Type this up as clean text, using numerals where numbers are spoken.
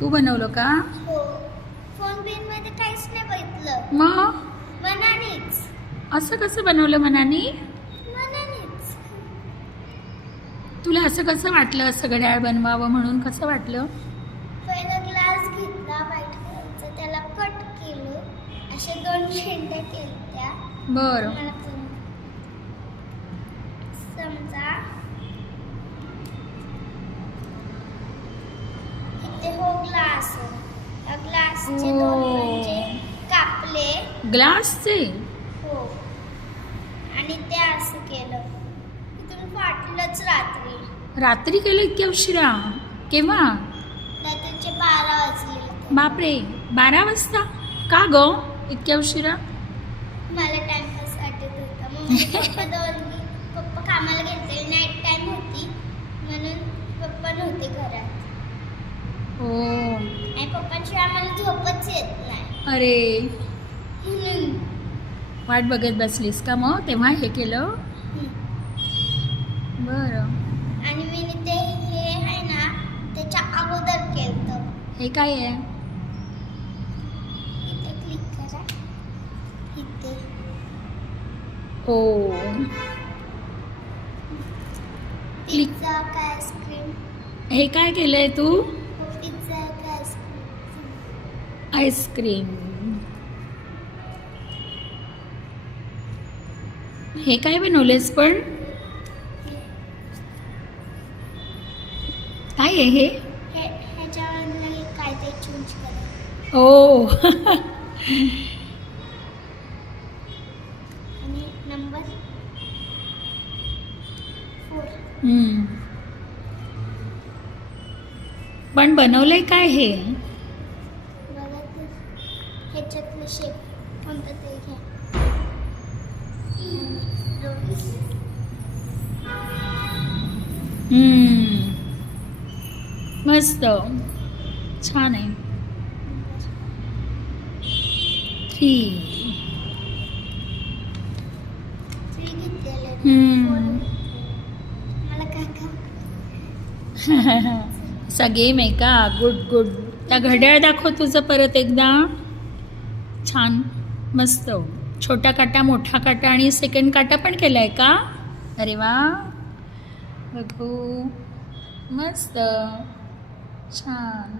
तू बनवलं का? हो. फोन बिन मध्ये काहीच नाही बघितलं. मग मनानेच. असं कसं बनवलं मनाने? मनानेच. तुला असं कसं वाटलं असं घड्याळ बनवावं म्हणून कसं वाटलं? पहिला ग्लास घेतला व्हाईट कलरचा, त्याला कट केलं, अशा 2 शेंड्या केल्या. बरं. मला पण समजा इथे हो ग्लास, त्या ग्लासचे 2 म्हणजे कापले. ग्लासचे? हो. आणि ते असं केलं. इथून फाटलंच रात्री. रात्री केलं इतक्या उशिरा? केव्हा? रात्रीचे 12 वाजले. बापरे, 12 वाजता? का ग इतक्या उशिरा? मला टाइमपास वाटत होता. मग पप्पा कामाला गेलते, नाईट टाइम होती म्हणून पप्पा नव्हते घरात. हो. आणि पप्पांशिवाय आम्हाला झोपच येत नाही. अरे, म्हणून वाट बघत बसलीस का मग तेव्हा हे केलं? बरं. आणि मी ते हे आहे ना त्याच्या अगोदर केलं. हे काय आहे? इथे क्लिक करा. इथे हो. पिझ्झा का आईस्क्रीम. हे काय केलंय तू? पिझ्झा का आईस्क्रीम. आईस्क्रीम. हे काय बनवलेस पण? काय आहे हे? ह्याच्यावर काय ते चूज करा. ओ. आणि नंबर 4. पण बनवलंय काय हे? बघा ते ह्याच्यातलं शेप कोणतं ते घ्या. मस्त, छान आहे. 3. घेतलेलं. मला काका असा गेम आहे का? Good good. त्या घड्याळ दाखव तुझं परत एकदा. छान, मस्त. छोटा काटा, मोठा काटा आणि सेकंड काटा पण केलाय का? अरे वा, बघू, मस्त, छान.